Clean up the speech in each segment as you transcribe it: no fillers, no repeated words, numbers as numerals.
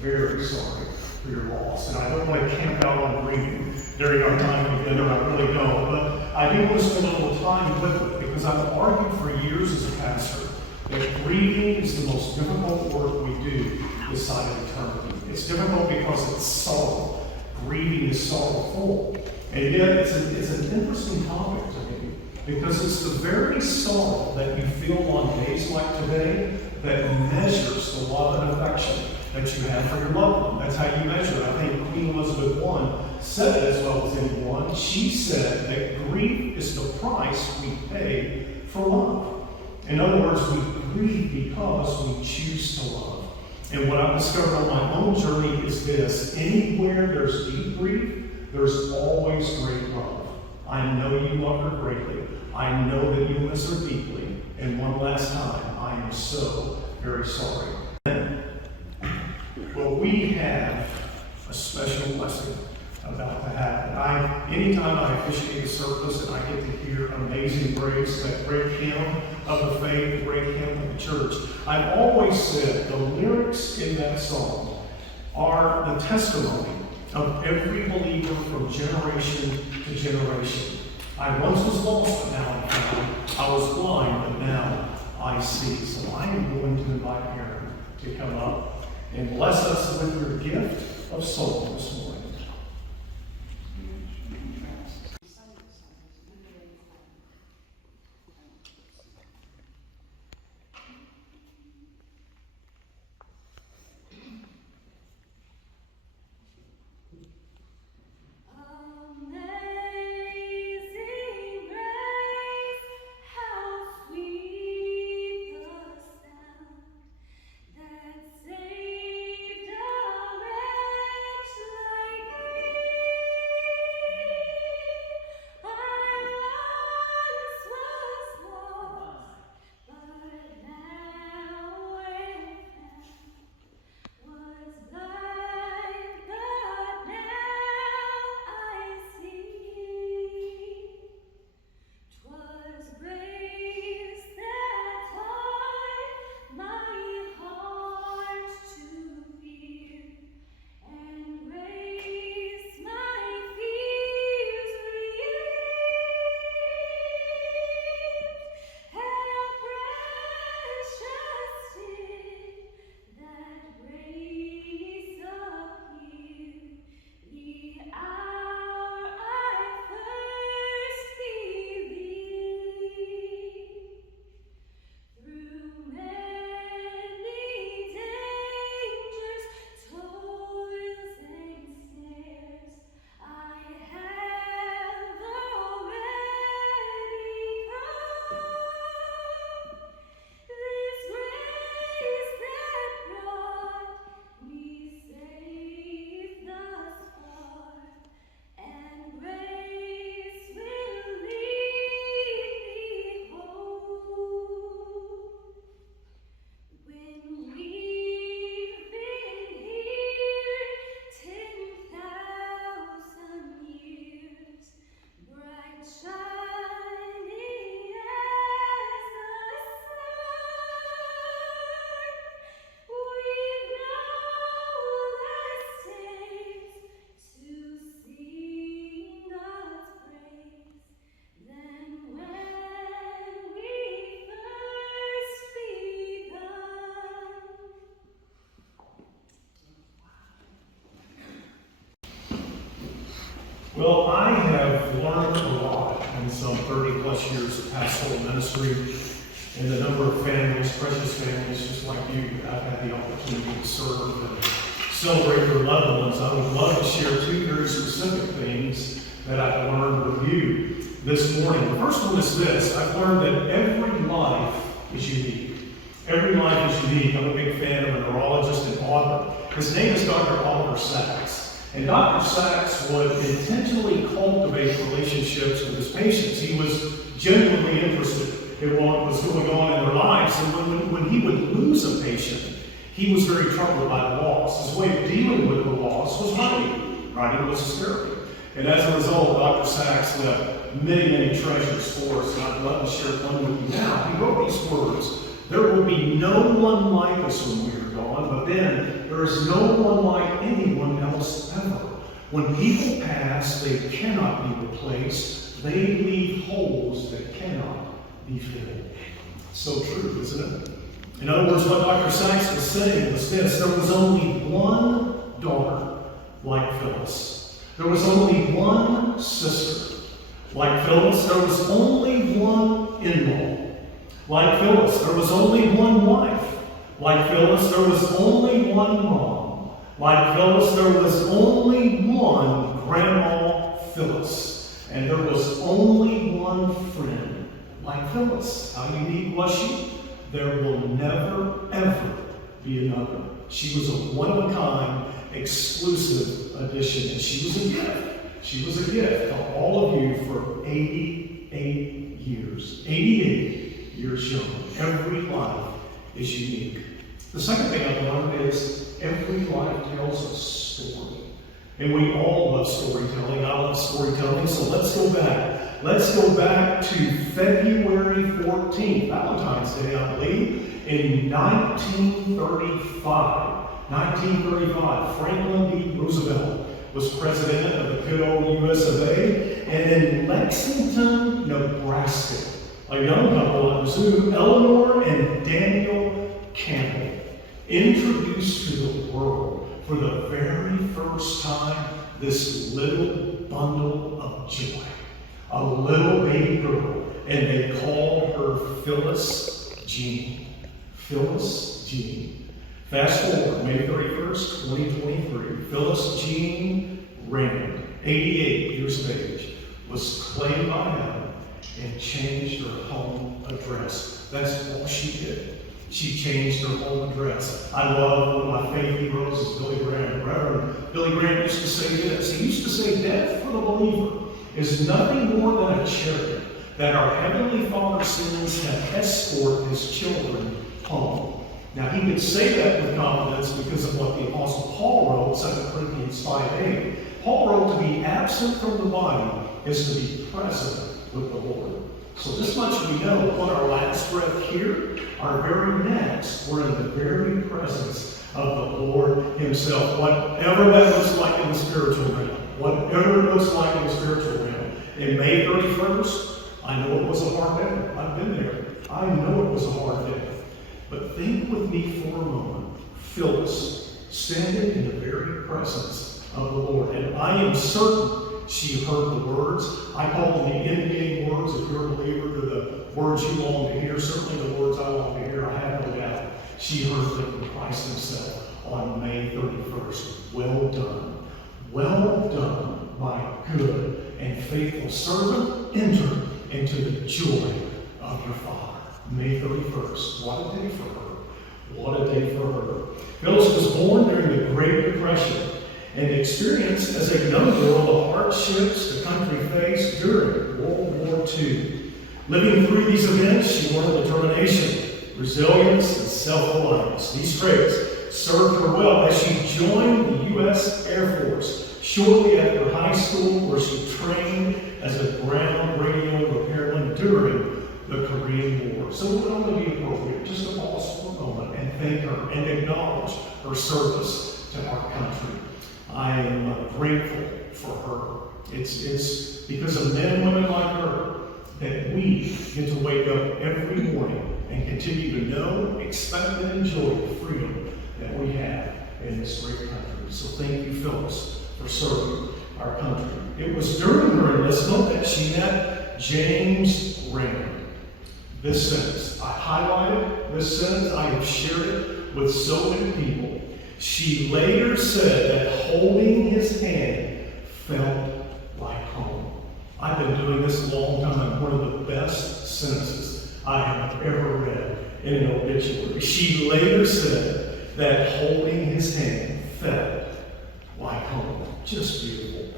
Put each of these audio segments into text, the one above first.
very sorry for your loss. And I don't want to camp out on grieving during our time together, I really don't. But I do want to spend a little time with it because I've argued for years as a pastor that grieving is the most difficult work we do this side of eternity. It's difficult because it's sorrow. Grieving is sorrowful. And yet it's an interesting topic to me because it's the very sorrow that you feel on days like today that measures the love and affection that you have for your loved one. That's how you measure it. I think Queen Elizabeth I said it as well as anyone. She said that grief is the price we pay for love. In other words, we grieve because we choose to love. And what I've discovered on my own journey is this: anywhere there's deep grief, there's always great love. I know you love her greatly. I know that you miss her deeply. And one last time, I am so very sorry. Well, we have a special blessing about to happen. Anytime I officiate a service and I get to hear Amazing Grace, that great hymn of the faith, the great hymn of the church, I've always said the lyrics in that song are the testimony of every believer from generation to generation. I once was lost, but now I'm found. I was blind, but now I see. So I am going to invite Aaron to come up and bless us with your gift of soul this morning. Well, I have learned a lot in some 30 plus years of pastoral ministry and the number of families, precious families just like you, that I've had the opportunity to serve and celebrate their loved ones. I would love to share two very specific things that I've learned with you this morning. The first one is this: I've learned that every life is unique. Every life is unique. I'm a big fan of a neurologist in Auburn. His name is Dr. Oliver Sacks. And Dr. Sacks would intentionally cultivate relationships with his patients. He was genuinely interested in what was going on in their lives. And when he would lose a patient, he was very troubled by the loss. His way of dealing with the loss was writing. Writing was his therapy. And as a result, Dr. Sacks left many, many treasures for us. And I'd love to share one with you now. He wrote these words: "There will be no one like us when we are gone, but then there is no one like anyone else ever. When people pass, they cannot be replaced. They leave holes that cannot be filled. So true, isn't it? In other words, what Dr. Sykes was saying was this: there was only one daughter like Phyllis. There was only one sister like Phyllis. There was only one in-law like Phyllis. There was only one wife like Phyllis. There was only one mom like Phyllis. There was only one Grandma Phyllis. And there was only one friend like Phyllis. How unique was she? There will never, ever be another. She was a one-of-a-kind, exclusive addition, and she was a gift. She was a gift to all of you for 88 years. 88 years young. Every life is unique. The second thing I've learned is every life tells a story. And we all love storytelling. I love storytelling, so let's go back. Let's go back to February 14th, Valentine's Day, I believe, in 1935. 1935, Franklin D. Roosevelt was president of the good old US of A. And in Lexington, Nebraska, a young couple, I presume, Eleanor and Daniel Campbell, introduced to the world for the very first time this little bundle of joy. A little baby girl, and they called her Phyllis Jean. Phyllis Jean. Fast forward, May 31st, 2023, Phyllis Jean Raymond, 88 years of age, was claimed by heaven and changed her home address. That's all she did. She changed her home address. I love one of my favorite heroes is Billy Graham. Reverend Billy Graham used to say this. He used to say, death for the believer is nothing more than a chariot that our Heavenly Father sends to escort His children home. Now, he could say that with confidence because of what the Apostle Paul wrote, 2 Corinthians 5:8. Paul wrote, to be absent from the body is to be present with the Lord. So this much we know, on our last breath here, our very next, we're in the very presence of the Lord Himself. Whatever that looks like in the spiritual realm, whatever it looks like in the spiritual realm. In May 31st, I know it was a hard day. I've been there. I know it was a hard day. But think with me for a moment. Phyllis, standing in the very presence of the Lord. And I am certain she heard the words. I call them the end-game words. If you're a believer, they're the words you long to hear. Certainly the words I long to hear, I have no doubt. She heard them from Christ Himself on May 31st. Well done, my good and faithful servant. Enter into the joy of your Father. May 31st. What a day for her. What a day for her. Phyllis was born during the Great Depression and experienced as a young girl the hardships the country faced during World War II. Living through these events, she learned determination, resilience, and self-reliance. These traits served her well as she joined the U.S. Air Force shortly after high school, where she trained as a ground radio repairman during the Korean War. So it would only be appropriate just to pause for a moment and thank her and acknowledge her service to our country. I am grateful for her. It's because of men and women like her that we get to wake up every morning and continue to know, expect, and enjoy the freedom that we have in this great country. So thank you, Phyllis, for serving our country. It was during her enlistment that she met James Raymond. This sentence, I highlighted this sentence, I have shared it with so many people. She later said that holding his hand felt like home. I've been doing this a long time. One of the best sentences I have ever read in an obituary. She later said that holding his hand felt like home. Just beautiful.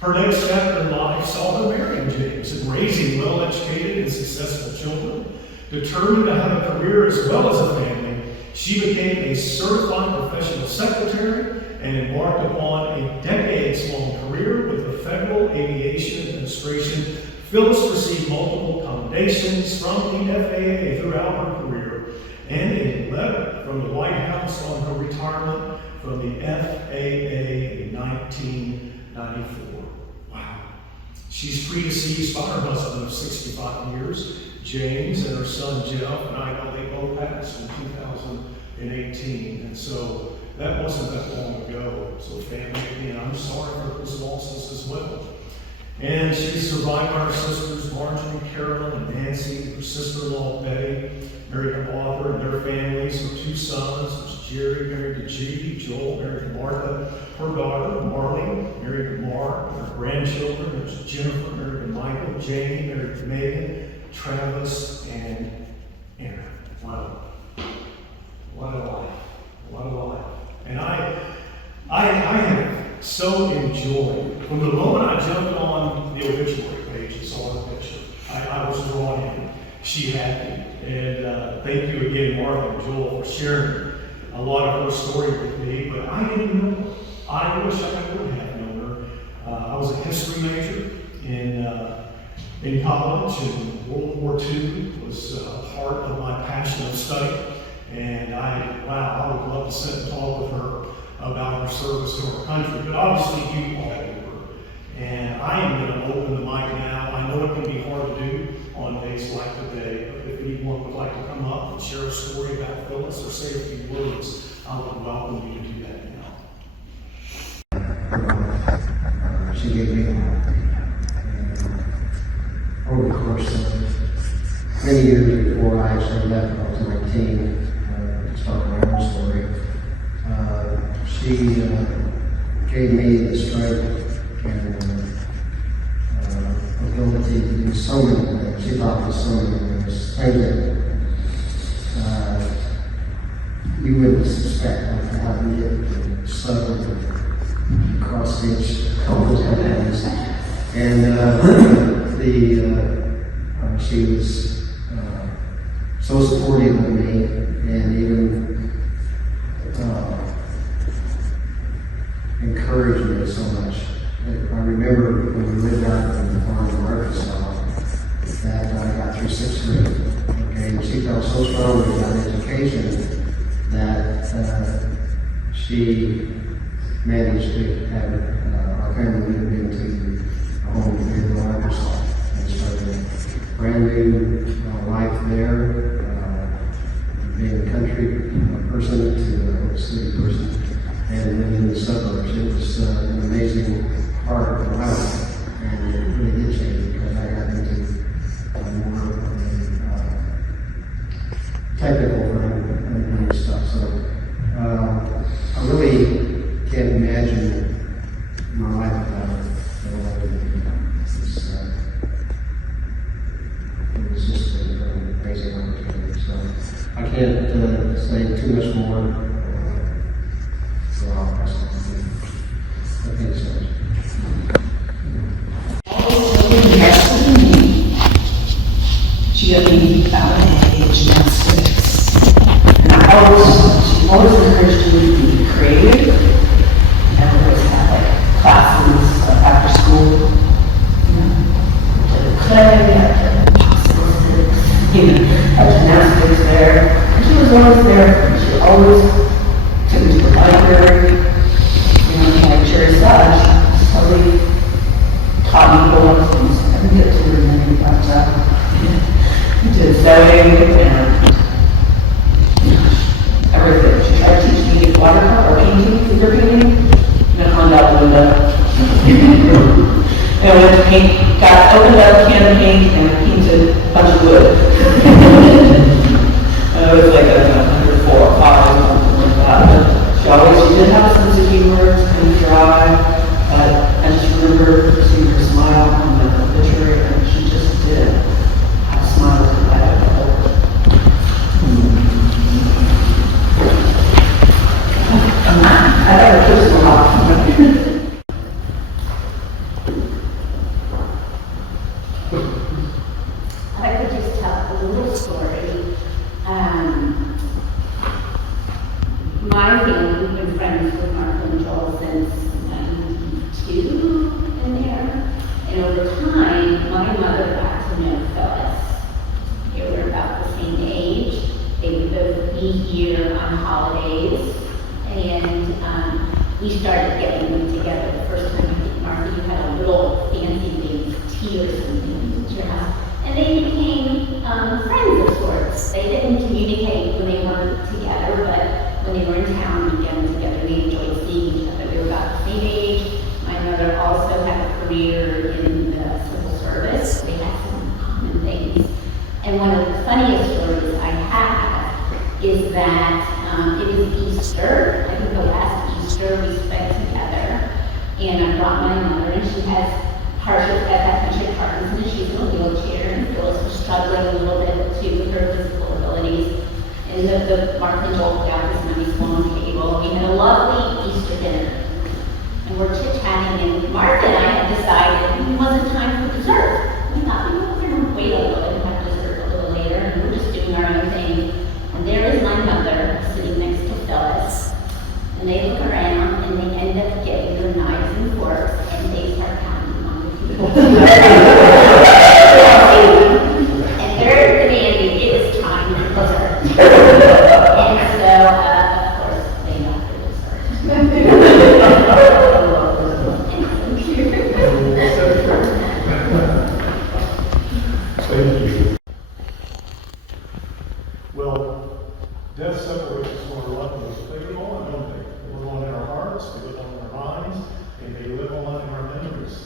Her next chapter in life saw her marrying James and raising well-educated and successful children. Determined to have a career as well as a family, she became a certified professional secretary and embarked upon a decades-long career with the Federal Aviation Administration. Phyllis received multiple commendations from the FAA throughout her career and a letter from the White House on her retirement from the FAA in 1994. Wow. She's predeceased by her husband of 65 years, James, and her son Jeff, and I know they both passed in 2018. And so that wasn't that long ago. So family, again, I'm sorry for those losses as well. And she's survived by her sisters, Marjorie, Carolyn, and Nancy, her sister-in-law, Betty, married to Arthur and their families, her two sons, there's Jerry, married to Judy, Joel, married to Martha, her daughter, Marley, married to Mark, her grandchildren, there's Jennifer, married to Michael, Jamie, married to Megan, Travis, and Aaron. Wow. What a life. What a life. And I have so enjoyed, from the moment I jumped on the obituary page and saw her picture, I was drawn in. She had me. And thank you again, Martha and Joel, for sharing a lot of her story with me, but I didn't know her. I wish I would have known her. I was a history major in college, and World War II was a part of my passion of study. And I would love to sit and talk with her about her service to our country, but obviously you all knew her. And I am going to open the mic now. I know it can be hard to do on days like today, but if anyone would like to come up and share a story about Phyllis or say a few words, I would welcome you to do that now. She gave me, over the course of many years before I actually left when I was 19, to start my own story, she gave me the strength and ability to do so many things. She taught me so many things, things that you wouldn't suspect, like how to get sudden cross stitch couple times. And she was so supportive of me, and even encouraged me so much. I remember when we lived out in the farm in Arkansas, that I got through 6th grade. Okay, and she felt so strongly about education that she managed to have our family move into a home in Arkansas and started a brand new life there, being a country person to a city person, and living in the suburbs. It was an amazing part of my life, and it really did change because I got into more technical and stuff. So I really can't imagine my life without her. It was just an amazing opportunity. So I can't say too much more. So I'll pass it on to you. Thank you so much. She got me ballet, gymnastics, and she always encouraged me to be creative, and always had like classes after school, to the clay, gymnastics there. And she was always there, and she always took me to the library, like Jerry said, she totally taught me a lot of things. I didn't get to learn many, but did sewing and everything. She tried to teach me watercolor, painting, figure painting, and I climbed out the window. And I went to paint, opened up a can of paint, and I painted a bunch of wood. And it was like a 4 or 5 or something like that. But she did have a sense of humor, it's kind of dry, but I just remember seeing her smile on the obituary, and she just did have a smile to that. I thought it was a lot. I could just tell be here on holidays, and we started getting them together. The first time I think, Martha, you had a little fancy big tea or something at your house. And they became friends of sorts. They didn't communicate when they weren't together, but when they were in town, we'd get them together. We enjoyed seeing each other. We were about the same age. My mother also had a career in the civil service. They had some common things. And one of the funniest stories I have is that it was Easter. I think the last Easter we spent together. And I brought my mother, and she has Parkinson's, and she's in a wheelchair, and Phyllis was struggling a little bit too with her physical abilities. And the Mark and Joel got this nice long table. We had a lovely Easter dinner. And we're chit-chatting, and Martha and I had decided it wasn't time for dessert. We thought we were going to wait a little and have dessert a little later, and we're just doing our own thing. And there is my mother sitting next to Phyllis. And they look around, and they end up getting their knives and forks, and they start pounding on the table. And they're demanding, it is time for dessert. And so, of course, they got the dessert. Thank you. Well, death separates us from our loved ones, but they live on, don't they? They live on in our hearts, they live on in our minds, and they live on in our memories.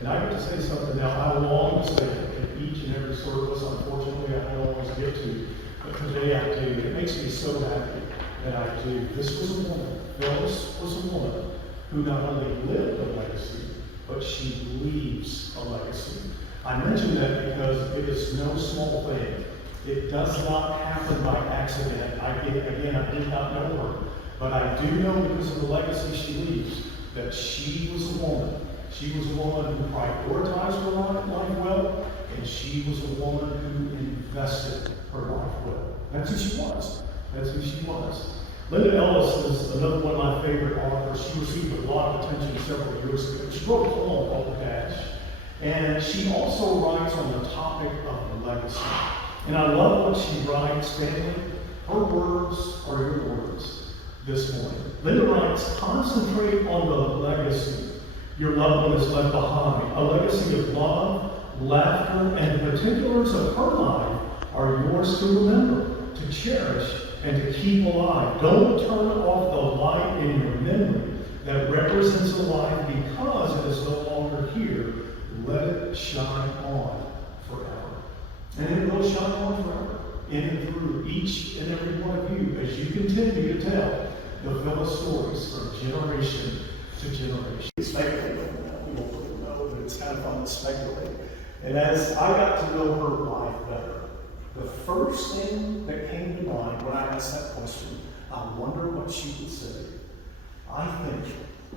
And I get to say something now I long to say in each and every service. Unfortunately, I don't always get to, but today I do. It makes me so happy that I do. This was a woman, Phyllis was a woman who not only lived a legacy, but she leaves a legacy. I mention that because it is no small thing. It does not happen by accident. I did not know her, but I do know because of the legacy she leaves that she was a woman. She was a woman who prioritized her life well, and she was a woman who invested her life well. That's who she was. That's who she was. Linda Ellis is another one of my favorite authors. She received a lot of attention several years ago. She wrote a poem called Dash, and she also writes on the topic of legacy. And I love what she writes, family. Her words are your words this morning. Linda writes, concentrate on the legacy your loved one has left behind. A legacy of love, laughter, and the particulars of her life are yours to remember, to cherish, and to keep alive. Don't turn off the light in your memory that represents a life because it is no longer here. Let it shine on forever. And it will shine on forever, in and through each and every one of you as you continue to tell the Phyllis stories from generation to generation. Speculate, we don't really know, but it's kind of fun to speculate. And as I got to know her life better, the first thing that came to mind when I asked that question, I wonder what she would say. I think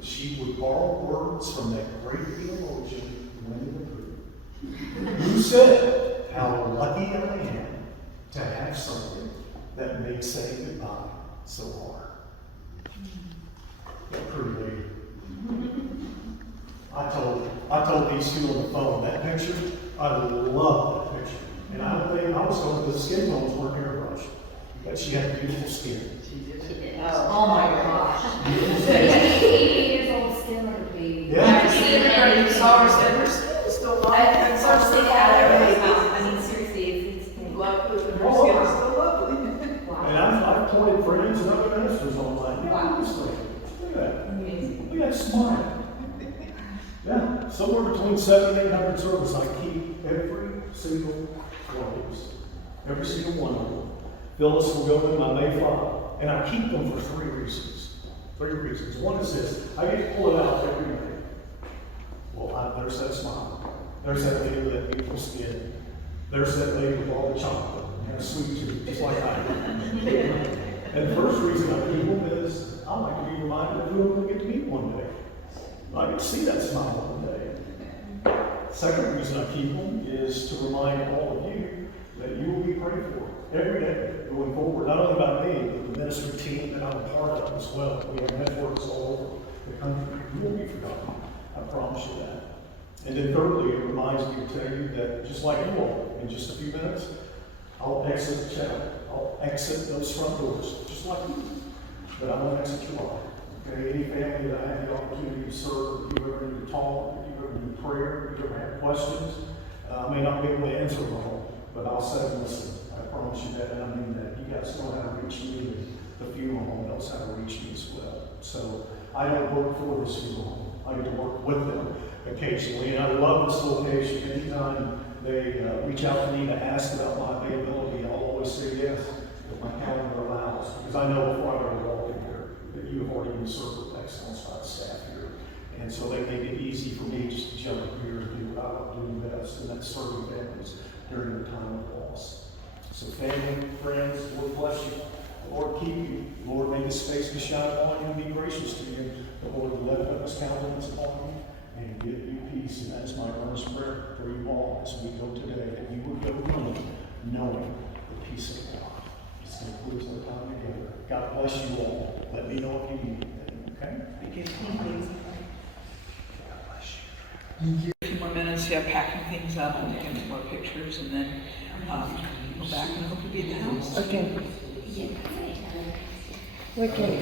she would borrow words from that great theologian, Winnie the Pooh, who said, how lucky I am to have something that makes saying goodbye so hard. That pretty lady. I told these two on the phone, that picture, I love that picture. And I was told the skin tones weren't airbrushed, but she had beautiful skin. Oh my gosh. 8 years old skin like a baby. Yeah. I've seen her, you saw her skin, her skin is still lovely. I saw her skin out everybody's house. I mean, seriously, it's lovely, and her skin is still lovely. Wow. And I've pointed friends and other ministers on like, Wow. look at that. Amazing. Look at that smile. Yeah, somewhere between 700 and 800 services, I keep every single one of these. Every single one of them. Phyllis will go in my Mayflower, and I keep them for 3 reasons. 3 reasons. One is this, I get to pull it out every day. Well, there's that smile. There's that lady with that beautiful skin. There's that lady with all the chocolate and a sweet tooth, just like I do. And the first reason I keep them is I like to be reminded of who I'm going to get to meet one day. I get to see that smile one day. Second reason I keep them is to remind all of you that you will be prayed for every day going forward, not only by me, but the ministry team that I'm a part of as well. We have networks all over the country. You won't be forgotten. I promise you that. And then thirdly, it reminds me to tell you that just like you all, in just a few minutes, I'll exit the chapel. I'll exit those front doors, just like you. But I won't exit your life. Okay, any family that I have the opportunity to serve, if you ever need to talk, if you ever need prayer, if you ever have questions, I may not be able to answer them all, but I'll say, listen, I promise you that, and I mean that. You guys know how to reach me, and the funeral home knows how to reach me as well. So I don't work for this funeral home. I get to work with them occasionally, and I love this location. Anytime they reach out to me to ask about my availability, I'll always say yes, if my calendar allows, because I know before I ever walk in here that you have already been served with excellence by the staff here. And so they make it easy for me just to jump here and do what I love doing best, and that's serving families during the time of loss. So family, friends, Lord bless you. The Lord keep you. The Lord make his face to shine upon you and be gracious to you. The Lord lift up his countenance upon you and give you peace. And that's my earnest prayer for you all as we go today, that you would go home knowing the peace of God. This concludes our time together. God bless you all. Let me know if you need anything, okay? Thank you. A few more minutes, yeah, packing things up and taking some more pictures, and then go back and hope to be at the house. Okay. Okay.